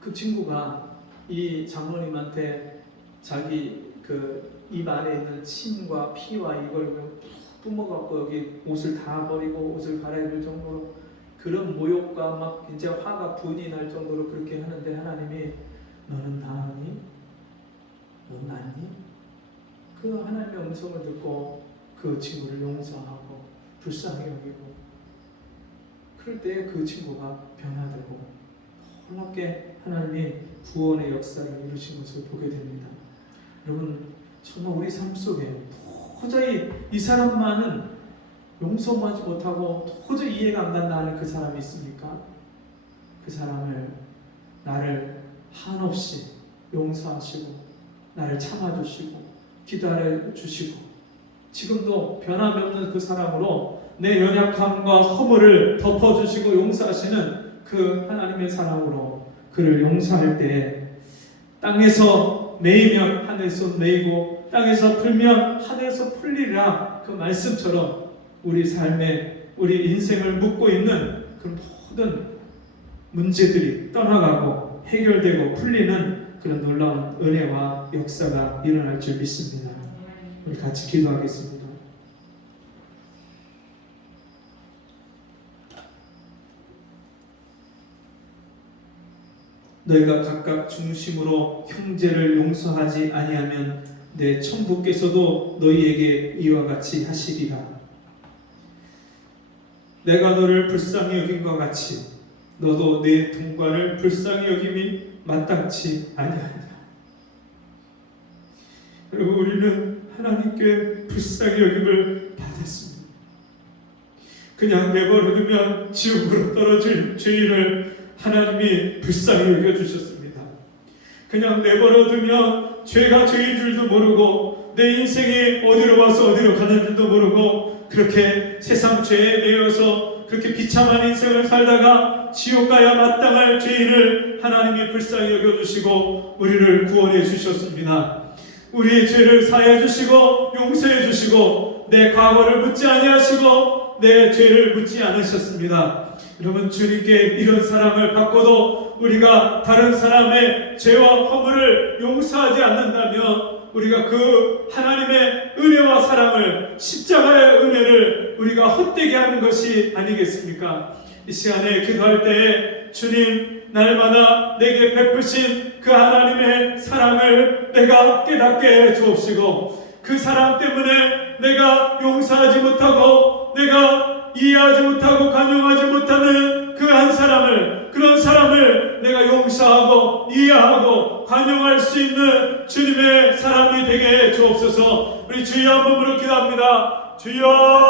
그 친구가 이 장로님한테 자기 그 입 안에 있는 침과 피와 이걸 뿜어갖고 여기 옷을 다 버리고 옷을 갈아입을 정도로 그런 모욕과 막 이제 화가 분이 날 정도로 그렇게 하는데 하나님이 너는 나으니? 넌 낫니? 그 하나님의 음성을 듣고 그 친구를 용서하고 불쌍히 여기고 그럴 때 그 친구가 변화되고 놀랍게 하나님이 구원의 역사를 이루신 것을 보게 됩니다. 여러분 정말 우리 삶 속에 도저히 이 사람만은 용서하지 못하고 도저히 이해가 안 간다 하는 그 사람이 있습니까? 그 사람을 나를 한없이 용서하시고 나를 참아주시고 기다려주시고 지금도 변함이 없는 그 사람으로 내 연약함과 허물을 덮어주시고 용서하시는 그 하나님의 사랑으로 그를 용서할 때 땅에서 매이면 하늘에서 매이고 땅에서 풀면 하늘에서 풀리리라 그 말씀처럼 우리 삶에 우리 인생을 묶고 있는 그 모든 문제들이 떠나가고 해결되고 풀리는 그런 놀라운 은혜와 역사가 일어날 줄 믿습니다. 우리 같이 기도하겠습니다. 너희가 각각 중심으로 형제를 용서하지 아니하면 내 천부께서도 너희에게 이와 같이 하시리라. 내가 너를 불쌍히 여긴 것 같이 너도 내 동관을 불쌍히 여김이 마땅치 아니하리라. 여러분 우리는 하나님께 불쌍히 여김을 받았습니다. 그냥 내버려두면 지옥으로 떨어질 죄인을 하나님이 불쌍히 여겨주셨습니다. 그냥 내버려두면 죄가 죄인 줄도 모르고 내 인생이 어디로 와서 어디로 가는 줄도 모르고 그렇게 세상 죄에 매여서 그렇게 비참한 인생을 살다가 지옥 가야 마땅할 죄인을 하나님이 불쌍히 여겨주시고 우리를 구원해 주셨습니다. 우리의 죄를 사해 주시고 용서해 주시고 내 과거를 묻지 아니하시고 내 죄를 묻지 않으셨습니다. 여러분 주님께 이런 사랑을 받고도 우리가 다른 사람의 죄와 허물을 용서하지 않는다면 우리가 그 하나님의 은혜와 사랑을, 십자가의 은혜를 우리가 헛되게 하는 것이 아니겠습니까? 이 시간에 기도할 때에 주님, 날마다 내게 베푸신 그 하나님의 사랑을 내가 깨닫게 해 주옵시고, 그 사랑 때문에 내가 용서하지 못하고 내가 이해하지 못하고 간용하지 못하는 그 한 사람을, 그런 사람을 내가 용서하고 이해하고 관용할 수 있는 주님의 사람이 되게 해 주옵소서. 우리 주여 한 번으로 기도합니다. 주여